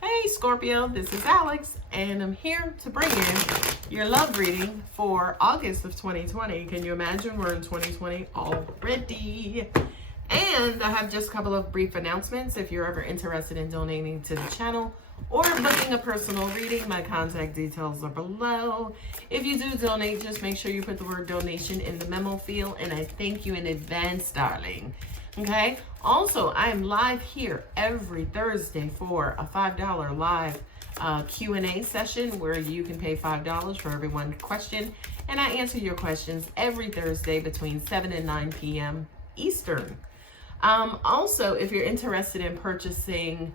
Hey Scorpio, this is Alex, and I'm here to bring in your love reading for August of 2020. Can you imagine we're in 2020 already? And I have just a couple of brief announcements. If you're ever interested in donating to the channel or booking a personal reading, my contact details are below. If you do donate, just make sure you put the word donation in the memo field, and I thank you in advance, darling. Okay. Also, I am live here every Thursday for a $5 live Q&A session where you can pay $5 for every one question, and I answer your questions every Thursday between 7 and 9 p.m. Eastern. Also, if you're interested in purchasing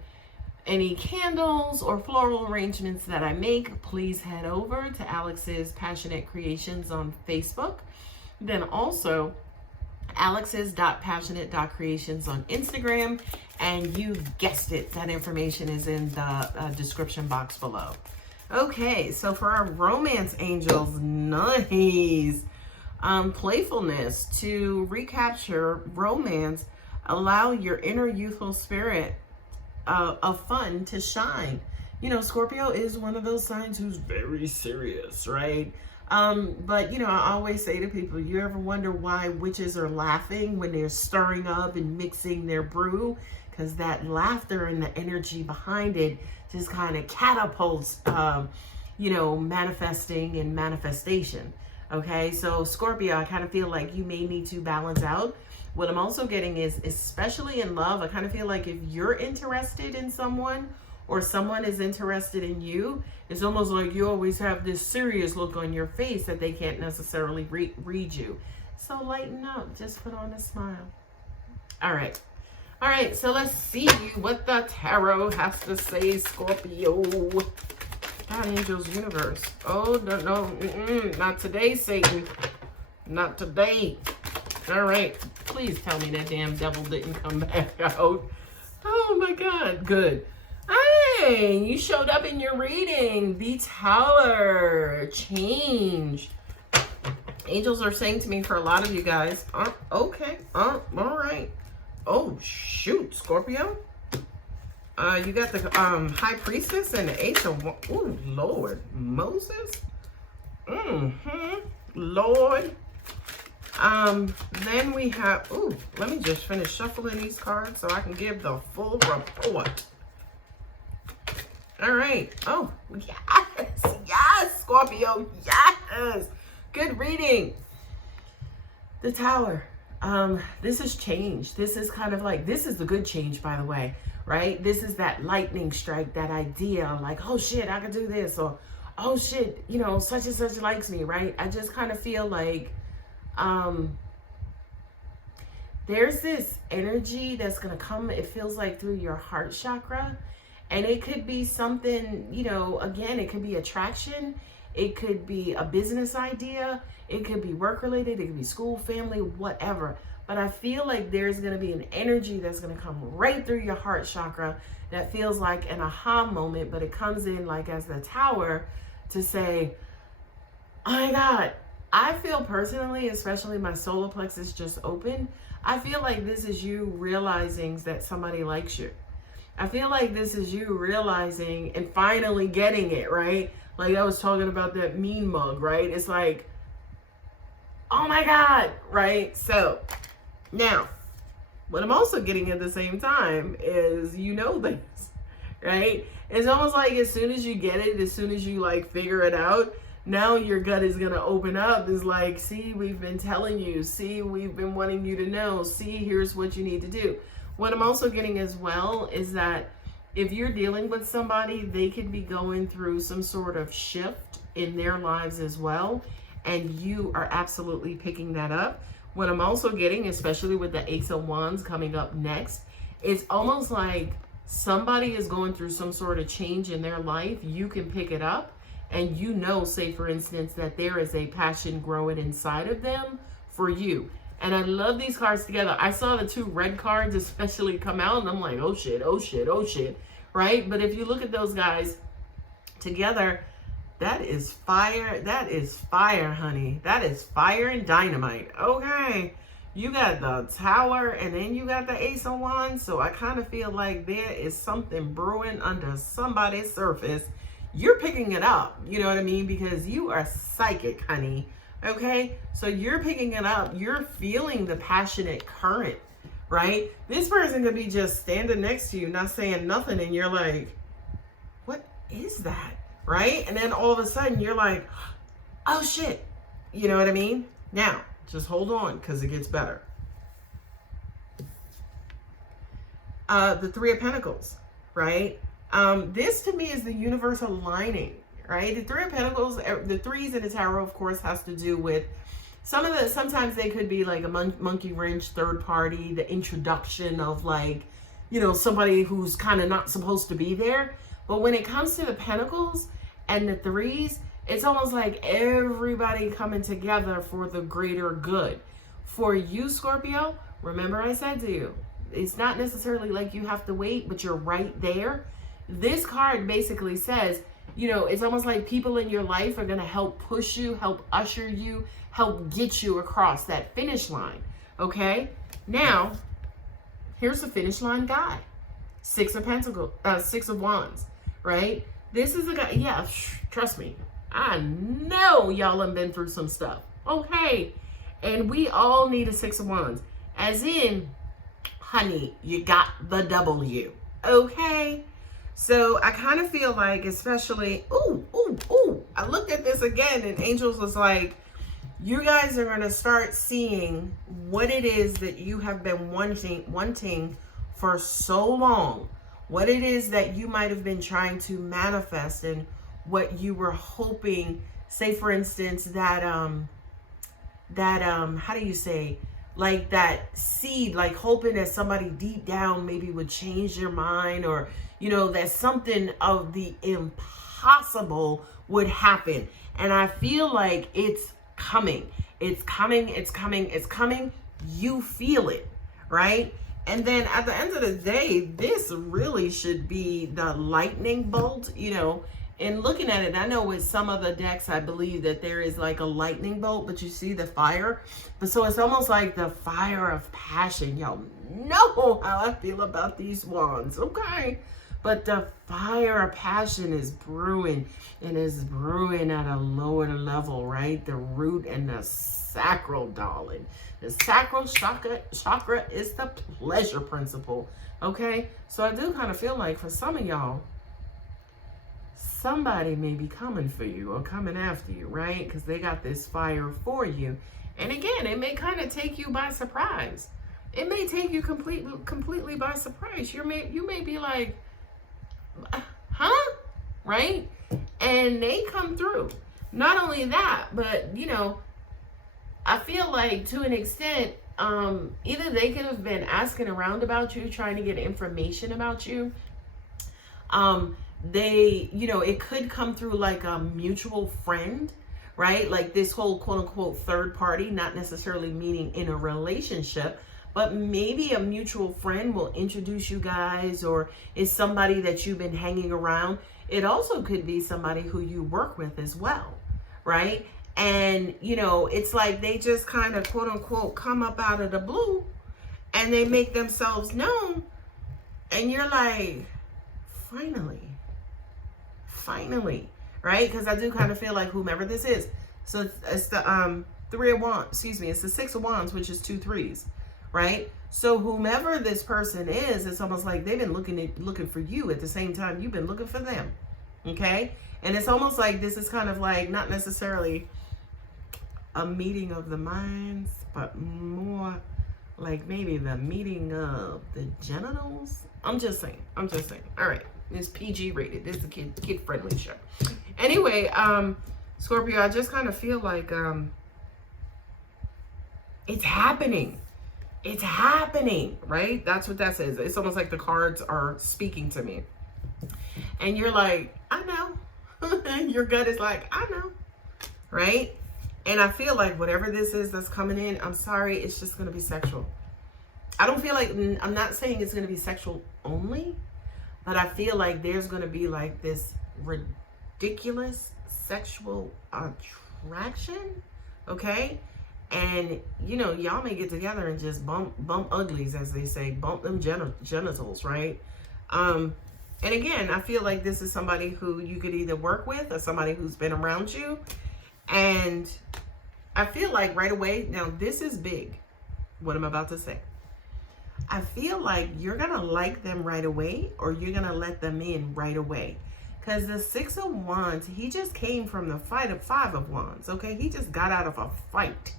any candles or floral arrangements that I make, please head over to Alex's Passionate Creations on Facebook. Then also alex's.passionate.creations on Instagram, and you guessed it, that information is in the description box below. Okay, so for our romance angels, nice playfulness to recapture romance. Allow your inner youthful spirit of fun to shine. You know, Scorpio is one of those signs who's very serious, right? But you know, I always say to people, you ever wonder why witches are laughing when they're stirring up and mixing their brew? Because that laughter and the energy behind it just kind of catapults, you know, manifesting and manifestation. Okay, so Scorpio, I kind of feel like you may need to balance out. What I'm also getting is, especially in love, I kind of feel like if you're interested in someone or someone is interested in you, it's almost like you always have this serious look on your face that they can't necessarily read you. So lighten up, just put on a smile. All right, so let's see what the tarot has to say, Scorpio. God, angels, universe. Oh, no, not today, Satan. Not today. All right, please tell me that damn devil didn't come back out. Oh my God, good. Hey, you showed up in your reading. The Tower. Change. Angels are saying to me, for a lot of you guys, okay, all right. Oh, shoot, Scorpio. You got the High Priestess and the Ace of, oh, Lord, Moses. Lord. Then we have, let me just finish shuffling these cards so I can give the full report. All right. Oh, yes, Scorpio, yes. Good reading. The Tower. This is change. This is kind of like, this is the good change, by the way, right? This is that lightning strike, that idea like, oh shit, I could do this, or oh shit, you know, such and such likes me, right? I just kind of feel like there's this energy that's going to come, it feels like through your heart chakra. And it could be something, you know, again, it could be attraction. It could be a business idea. It could be work related. It could be school, family, whatever. But I feel like there's going to be an energy that's going to come right through your heart chakra that feels like an aha moment, but it comes in like as the Tower to say, oh my God, I feel personally, especially my solar plexus just open, I feel like this is you realizing that somebody likes you. I feel like this is you realizing and finally getting it, right? Like I was talking about that mean mug, right? It's like, oh my God, right? So now, what I'm also getting at the same time is, you know this, right? It's almost like as soon as you get it, as soon as you like figure it out, now your gut is going to open up. It's like, see, we've been telling you. See, we've been wanting you to know. See, here's what you need to do. What I'm also getting as well is that if you're dealing with somebody, they could be going through some sort of shift in their lives as well. And you are absolutely picking that up. What I'm also getting, especially with the Ace of Wands coming up next, it's almost like somebody is going through some sort of change in their life. You can pick it up. And you know, say for instance, that there is a passion growing inside of them for you. And I love these cards together. I saw the two red cards especially come out, and I'm like, oh shit, oh shit, oh shit, right? But if you look at those guys together, that is fire. That is fire, honey. That is fire and dynamite. Okay. You got the Tower, and then you got the Ace of Wands. So I kind of feel like there is something brewing under somebody's surface. You're picking it up, you know what I mean? Because you are psychic, honey. Okay? So you're picking it up. You're feeling the passionate current, right? This person could be just standing next to you, not saying nothing, and you're like, what is that? Right? And then all of a sudden you're like, oh shit. You know what I mean? Now, just hold on, because it gets better. The Three of Pentacles, right? This to me is the universe aligning, right? The Three of Pentacles, the threes in the tarot, of course, has to do with sometimes they could be like a monkey wrench, third party, the introduction of like, you know, somebody who's kind of not supposed to be there. But when it comes to the Pentacles and the threes, it's almost like everybody coming together for the greater good. For you, Scorpio, remember I said to you, it's not necessarily like you have to wait, but you're right there. This card basically says, you know, it's almost like people in your life are going to help push you, help usher you, help get you across that finish line. Okay? Now, here's the finish line guy. Six of Pentacles, Six of Wands, right? This is a guy, yeah, trust me. I know y'all have been through some stuff. Okay? And we all need a Six of Wands. As in, honey, you got the W. Okay? So I kind of feel like, especially, I looked at this again and Angels was like, you guys are going to start seeing what it is that you have been wanting for so long. What it is that you might have been trying to manifest and what you were hoping, say for instance, that how do you say, like that seed, like hoping that somebody deep down maybe would change your mind, or, you know, that something of the impossible would happen. And I feel like it's coming. It's coming. It's coming. It's coming. You feel it, right? And then at the end of the day, this really should be the lightning bolt, you know. And looking at it, I know with some of the decks, I believe that there is like a lightning bolt, but you see the fire. But so it's almost like the fire of passion. Y'all know how I feel about these wands, okay? But the fire of passion is brewing, and is brewing at a lower level, right? The root and the sacral, darling. The sacral chakra is the pleasure principle, okay? So I do kind of feel like for some of y'all, somebody may be coming for you or coming after you, right? Because they got this fire for you. And again, it may kind of take you by surprise. It may take you completely by surprise. You may be like, huh? Right? And they come through. Not only that, but, you know, I feel like to an extent, either they could have been asking around about you, trying to get information about you. They, you know, it could come through like a mutual friend, right? Like this whole quote unquote third party, not necessarily meaning in a relationship, but maybe a mutual friend will introduce you guys, or is somebody that you've been hanging around. It also could be somebody who you work with as well, right? And, you know, it's like they just kind of quote unquote come up out of the blue and they make themselves known. And you're like, finally, right? Because I do kind of feel like whomever this is. So it's the Three of Wands, excuse me, it's the Six of Wands, which is 2 3s, right? So whomever this person is, it's almost like they've been looking for you at the same time you've been looking for them, okay? And it's almost like this is kind of like not necessarily a meeting of the minds, but more like maybe the meeting of the genitals. I'm just saying. All right. It's PG rated. This is a kid friendly show. Anyway, Scorpio, I just kind of feel like it's happening. It's happening, right? That's what that says. It's almost like the cards are speaking to me. And you're like, I know. Your gut is like, I know, right? And I feel like whatever this is that's coming in, I'm sorry, it's just going to be sexual. I don't feel like, I'm not saying it's going to be sexual only, but I feel like there's going to be like this ridiculous sexual attraction, okay? And, you know, y'all may get together and just bump uglies, as they say, bump them genitals, right? And again, I feel like this is somebody who you could either work with or somebody who's been around you. And I feel like right away, now this is big, what I'm about to say. I feel like you're going to like them right away, or you're going to let them in right away. Because the Six of Wands, he just came from the fight of Five of Wands, okay? He just got out of a fight,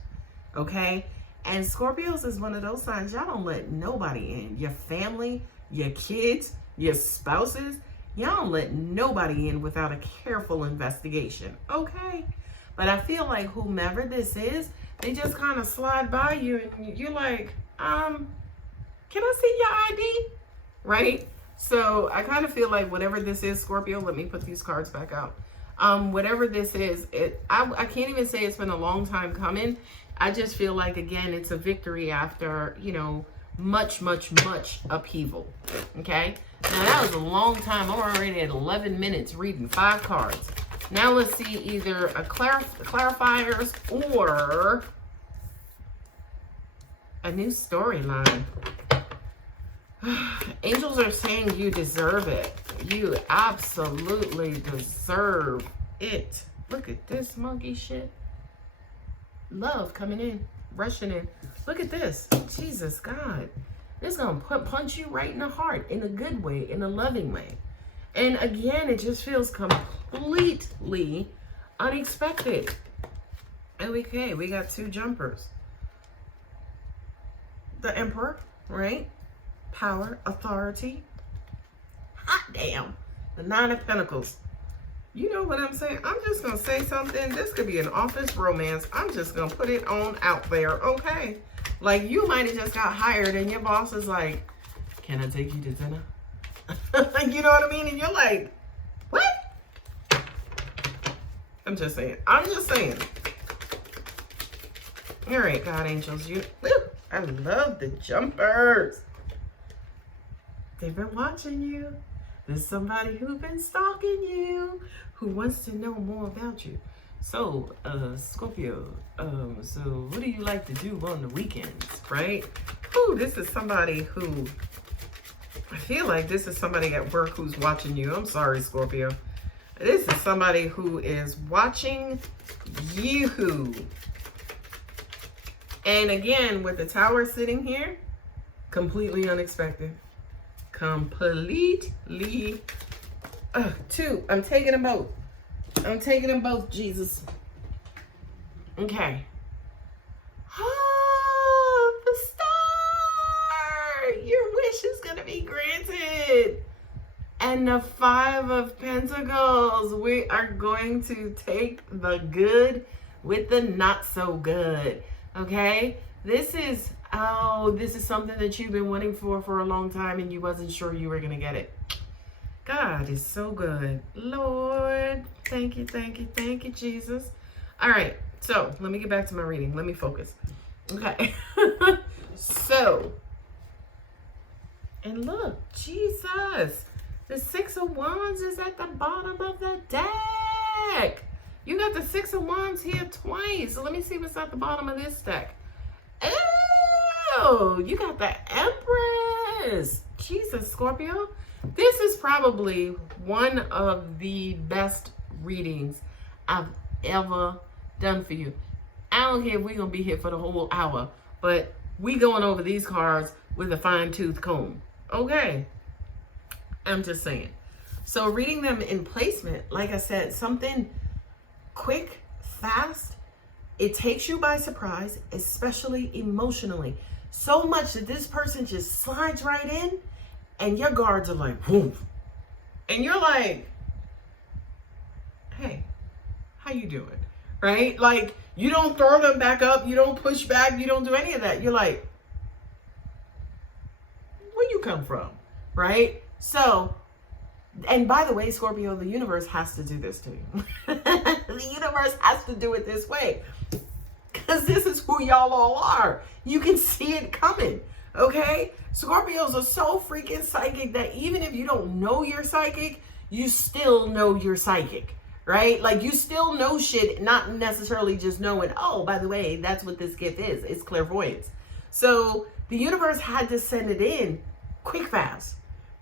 okay? And Scorpios is one of those signs, y'all don't let nobody in. Your family, your kids, your spouses, y'all don't let nobody in without a careful investigation, okay? But I feel like whomever this is, they just kind of slide by you and you're like, can I see your ID? Right? So I kind of feel like whatever this is, Scorpio, let me put these cards back out. Whatever this is, I can't even say it's been a long time coming. I just feel like, again, it's a victory after, you know, much upheaval. Okay? Now that was a long time. I'm already at 11 minutes reading 5 cards. Now let's see either a clarifiers or a new storyline. Angels are saying you deserve it. You absolutely deserve it. Look at this monkey shit. Love coming in, rushing in. Look at this. Jesus God. This is going to punch you right in the heart in a good way, in a loving way. And again, it just feels completely unexpected. Okay, we got 2 jumpers. The Emperor, right? Power, authority. Hot damn. The 9 of Pentacles. You know what I'm saying? I'm just going to say something. This could be an office romance. I'm just going to put it on out there, okay? Like, you might have just got hired and your boss is like, can I take you to dinner? You know what I mean? And you're like, what? I'm just saying. I'm just saying. All right, God angels. I love the jumpers. They've been watching you. There's somebody who's been stalking you, who wants to know more about you. So, Scorpio, so what do you like to do on the weekends, right? Ooh, this is somebody who, I feel like this is somebody at work who's watching you. I'm sorry, Scorpio. This is somebody who is watching you. And again, with the Tower sitting here, completely unexpected. Completely. 2. I'm taking them both. I'm taking them both, Jesus. Okay. Oh, the star. Your wish is going to be granted. And the 5 of Pentacles. We are going to take the good with the not so good. Okay? This is something that you've been wanting for a long time and you wasn't sure you were going to get it. God is so good. Lord, thank you, Jesus. All right, so let me get back to my reading. Let me focus. Okay. So, and look, Jesus, the 6 of Wands is at the bottom of the deck. You got the 6 of Wands here twice. So let me see what's at the bottom of this deck. Oh, you got the Empress. Jesus, Scorpio. This is probably one of the best readings I've ever done for you. I don't care if we're going to be here for the whole hour, but we going over these cards with a fine-tooth comb. Okay. I'm just saying. So reading them in placement, like I said, something quick, fast, it takes you by surprise, especially emotionally. So much that this person just slides right in and your guards are like, whoof. And you're like, hey, how you doing? Right? Like, you don't throw them back up. You don't push back. You don't do any of that. You're like, where you come from? Right? So, and by the way, Scorpio, the universe has to do this to you. The universe has to do it this way. Because this is who y'all all are. You can see it coming. Okay? Scorpios are so freaking psychic that even if you don't know you're psychic, you still know you're psychic. right? Like you still know shit, not necessarily just knowing, oh, by the way, that's what this gift is. It's clairvoyance. So the universe had to send it in quick, fast,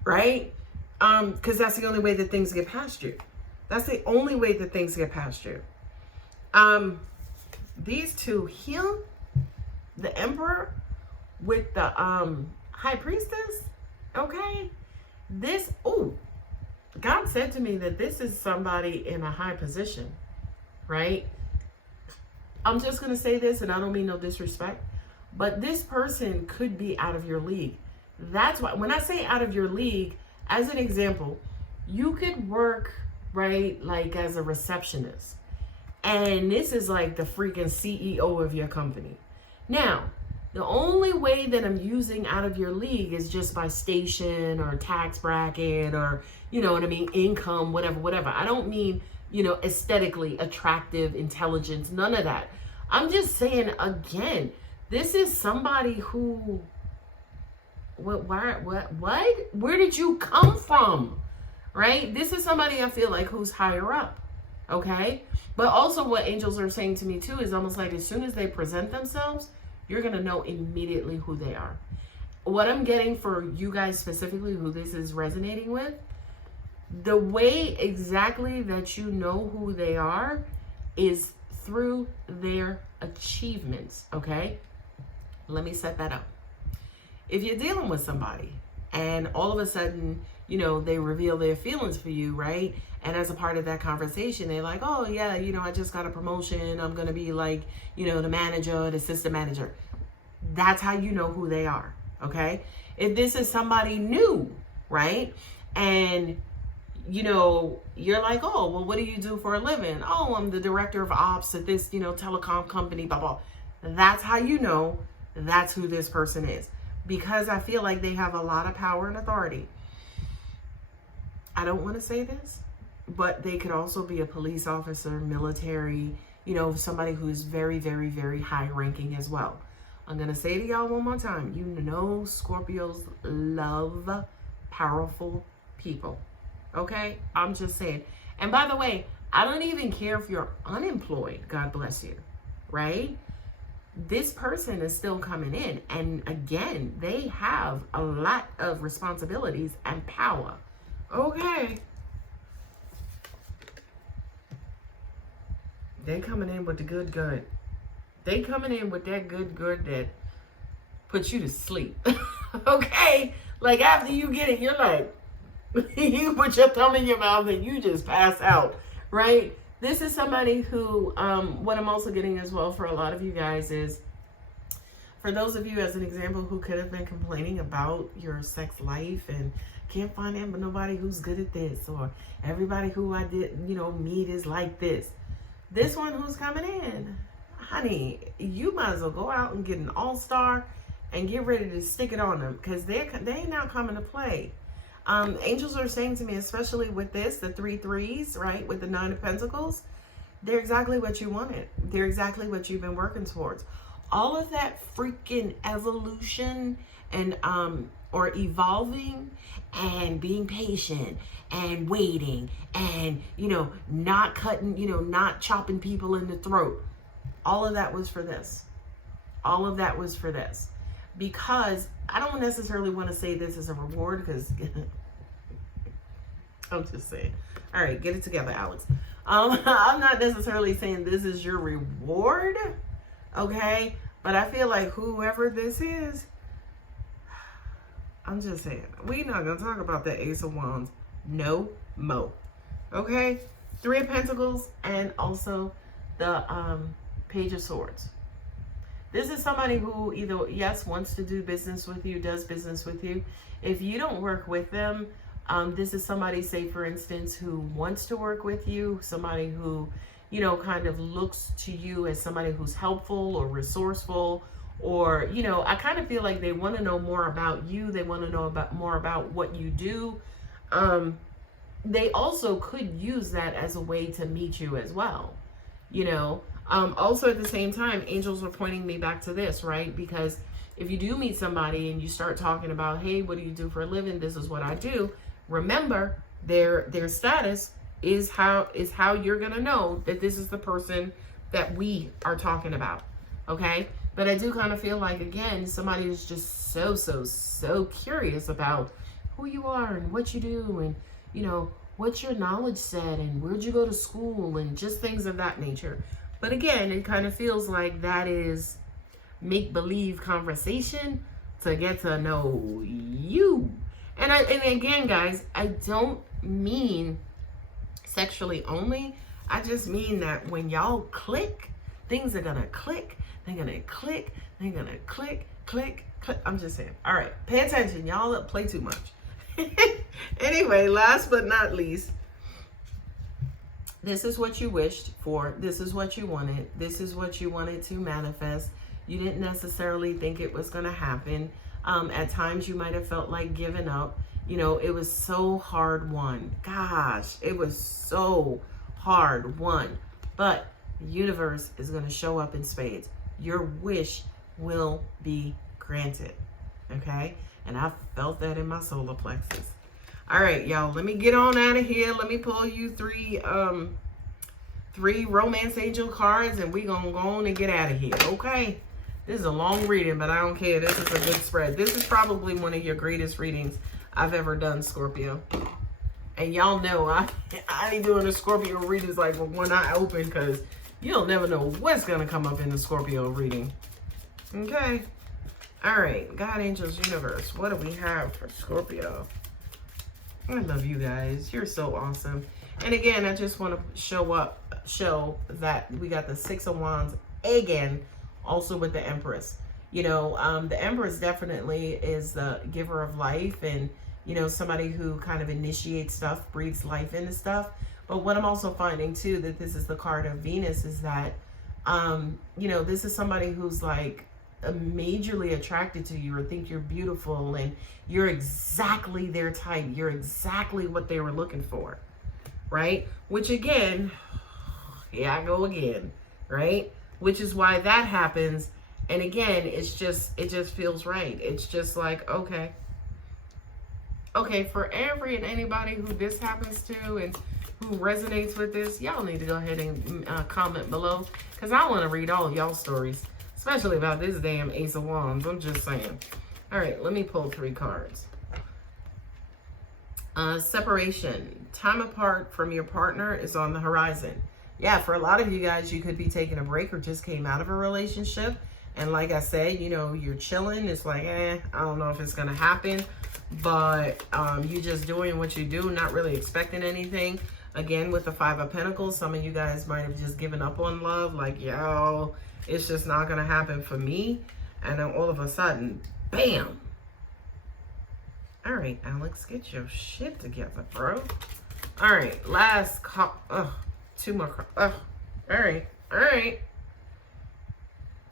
right? Because that's the only way that things get past you. That's the only way that things get past you. These two here, the Emperor with the High Priestess, okay? This, oh, God said to me that this is somebody in a high position, right? I'm just going to say this, and I don't mean no disrespect, but this person could be out of your league. That's why, when I say out of your league, as an example, you could work, right, like as a receptionist. And this is like the freaking CEO of your company. Now, the only way that I'm using out of your league is just by station or tax bracket or, you know what I mean, income, whatever. I don't mean, you know, aesthetically attractive, intelligence, none of that. I'm just saying, again, this is somebody who, what, where did you come from, right? This is somebody I feel like who's higher up, okay? But also what angels are saying to me too is almost like as soon as they present themselves, you're going to know immediately who they are. What I'm getting for you guys specifically, who this is resonating with, the way exactly that you know who they are is through their achievements, okay? Let me set that up. If you're dealing with somebody and all of a sudden, you know, they reveal their feelings for you, right? And as a part of that conversation, they're like, oh yeah, you know, I just got a promotion. I'm going to be like, you know, the manager, the assistant manager. That's how you know who they are. Okay. If this is somebody new, right? And, you know, you're like, oh, well, what do you do for a living? Oh, I'm the director of ops at this, you know, telecom company, blah, blah. That's how you know that's who this person is. Because I feel like they have a lot of power and authority. I don't want to say this, but they could also be a police officer, military, you know, somebody who's very, very, very high ranking as well. I'm going to say to y'all one more time, you know, Scorpios love powerful people. Okay? I'm just saying. And by the way, I don't even care if you're unemployed. God bless you. Right? This person is still coming in. And again, they have a lot of responsibilities and power. Okay. They coming in with the good. They coming in with that good that puts you to sleep. Okay? Like after you get it, you're like, you put your thumb in your mouth and you just pass out, right? This is somebody who, what I'm also getting as well for a lot of you guys is, for those of you as an example who could have been complaining about your sex life and can't find nobody who's good at this, or everybody who I did, you know, meet is like this. This one who's coming in, honey, you might as well go out and get an all-star and get ready to stick it on them, because they ain't not coming to play. Angels are saying to me, especially with this, the 3 threes, right, with the 9 of Pentacles, they're exactly what you wanted. They're exactly what you've been working towards. All of that freaking evolution and or evolving and being patient and waiting and, you know, not cutting, you know, not chopping people in the throat. All of that was for this. All of that was for this. Because I don't necessarily want to say this as a reward, because I'm just saying. All right, get it together, Alex. I'm not necessarily saying this is your reward, okay? But I feel like whoever this is, I'm just saying, we're not going to talk about the Ace of Wands no more, okay? 3 of Pentacles and also the Page of Swords. This is somebody who either, yes, wants to do business with you, does business with you. If you don't work with them, this is somebody, say, for instance, who wants to work with you, somebody who, you know, kind of looks to you as somebody who's helpful or resourceful, or, you know, I kind of feel like they want to know more about you. They want to know more about what you do. They also could use that as a way to meet you as well, you know. Also at the same time, angels are pointing me back to this, right? Because if you do meet somebody and you start talking about, hey, what do you do for a living? This is what I do. Remember, their status is how you're gonna know that this is the person that we are talking about. Okay, but I do kind of feel like, again, somebody is just so curious about who you are and what you do, and you know, what's your knowledge set, and where'd you go to school, and just things of that nature. But again, it kind of feels like that is make-believe conversation to get to know you. And again, guys, I don't mean sexually only. I just mean that when y'all click, things are gonna click. They're gonna click. They're gonna click, click, click. I'm just saying. All right, pay attention. Y'all play too much. Anyway, last but not least, this is what you wished for. This is what you wanted. This is what you wanted to manifest. You didn't necessarily think it was going to happen. At times you might have felt like giving up. You know, it was so hard won. Gosh, it was so hard won. But the universe is going to show up in spades. Your wish will be granted. Okay? And I felt that in my solar plexus. All right, y'all, let me get on out of here. Let me pull you three romance angel cards, and we gonna go on and get out of here, okay? This is a long reading, but I don't care. This is a good spread. This is probably one of your greatest readings I've ever done, Scorpio. And y'all know I ain't doing the Scorpio readings like with one eye open, because you'll never know what's gonna come up in the Scorpio reading. Okay? All right, God, angels, universe. What do we have for Scorpio? I love you guys. You're so awesome. And again, I just want to show that we got the Six of Wands again, also with the Empress. You know, the Empress definitely is the giver of life, and, you know, somebody who kind of initiates stuff, breathes life into stuff. But what I'm also finding too, that this is the card of Venus, is that, you know, this is somebody who's like majorly attracted to you, or think you're beautiful, and you're exactly their type. You're exactly what they were looking for, right? Which again, here I go again, right? Which is why that happens. And again, it just feels right. It's just like, okay, for every and anybody who this happens to and who resonates with this, y'all need to go ahead and comment below, because I want to read all of y'all stories, especially about this damn Ace of Wands. I'm just saying. All right, let me pull 3 cards. Separation. Time apart from your partner is on the horizon. Yeah, for a lot of you guys, you could be taking a break or just came out of a relationship. And like I said, you know, you're chilling. It's like, I don't know if it's going to happen. But you just doing what you do, not really expecting anything. Again, with the 5 of Pentacles, some of you guys might have just given up on love. Like, yo, it's just not going to happen for me. And then all of a sudden, bam. All right, Alex, get your shit together, bro. All right, last call. 2 more. All right.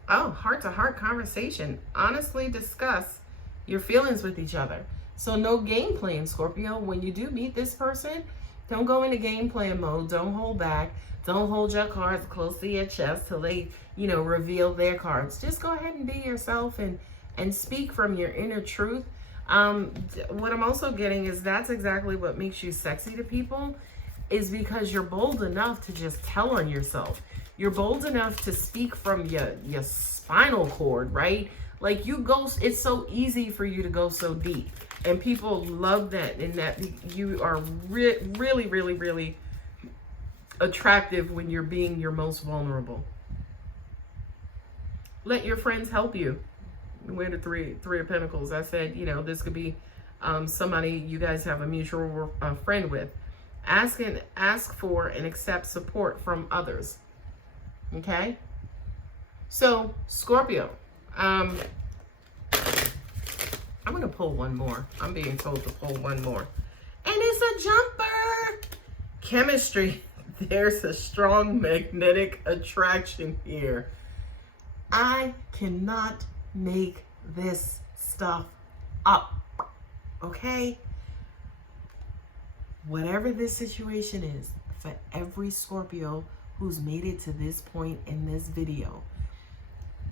Oh, heart-to-heart conversation. Honestly discuss your feelings with each other. So no game playing, Scorpio. When you do meet this person, don't go into game playing mode. Don't hold back. Don't hold your cards close to your chest till they, you know, reveal their cards. Just go ahead and be yourself and speak from your inner truth. What I'm also getting is that's exactly what makes you sexy to people, is because you're bold enough to just tell on yourself. You're bold enough to speak from your spinal cord, right? Like you go, it's so easy for you to go so deep. And people love that, and that you are really attractive when you're being your most vulnerable. Let your friends help you. We're the three of Pentacles. I said, you know, this could be somebody you guys have a mutual friend with. Ask for and accept support from others. Okay? So, Scorpio, I'm going to pull one more. I'm being told to pull one more. And it's a jumper. Chemistry. There's a strong magnetic attraction here. I cannot make this stuff up. Okay? Whatever this situation is, for every Scorpio who's made it to this point in this video,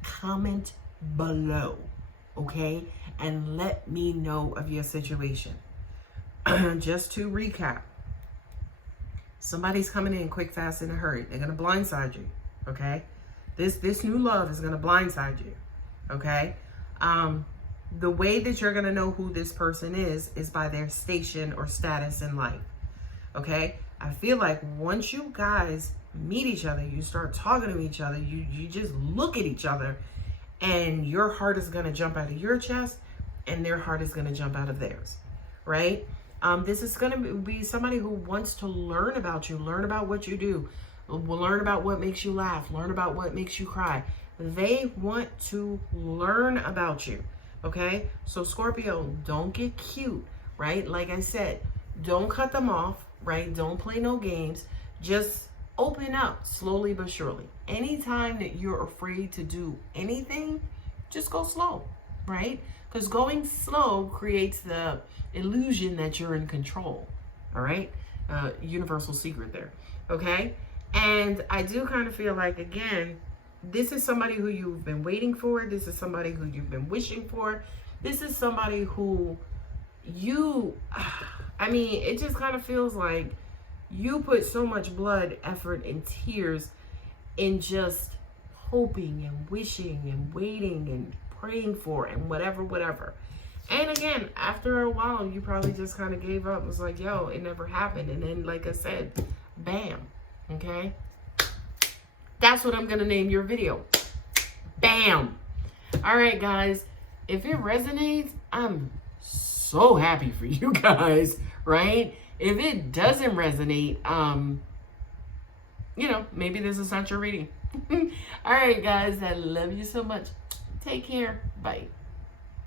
comment below, okay? And let me know of your situation. Just to recap, Somebody's coming in quick, fast, in a hurry. They're going to blindside you, okay? This new love is going to blindside you, okay? The way that you're going to know who this person is by their station or status in life, okay? I feel like once you guys meet each other, you start talking to each other, you just look at each other, and your heart is going to jump out of your chest, and their heart is going to jump out of theirs, right? This is going to be somebody who wants to learn about you, learn about what you do, learn about what makes you laugh, learn about what makes you cry. They want to learn about you, okay? So Scorpio, don't get cute, right? Like I said, don't cut them off, right? Don't play no games. Just open up slowly but surely. Anytime that you're afraid to do anything, just go slow, right? Because going slow creates the illusion that you're in control, all right? Universal secret there, okay? And I do kind of feel like, again, this is somebody who you've been waiting for. This is somebody who you've been wishing for. This is somebody who I mean, it just kind of feels like you put so much blood, effort, and tears in just hoping and wishing and waiting and praying for and whatever. And again, after a while, you probably just kind of gave up. It was like, yo, it never happened. And then, like I said, bam, okay? That's what I'm going to name your video. Bam. All right, guys. If it resonates, I'm so happy for you guys, right? If it doesn't resonate, you know, maybe this is not your reading. All right, guys. I love you so much. Take care. Bye.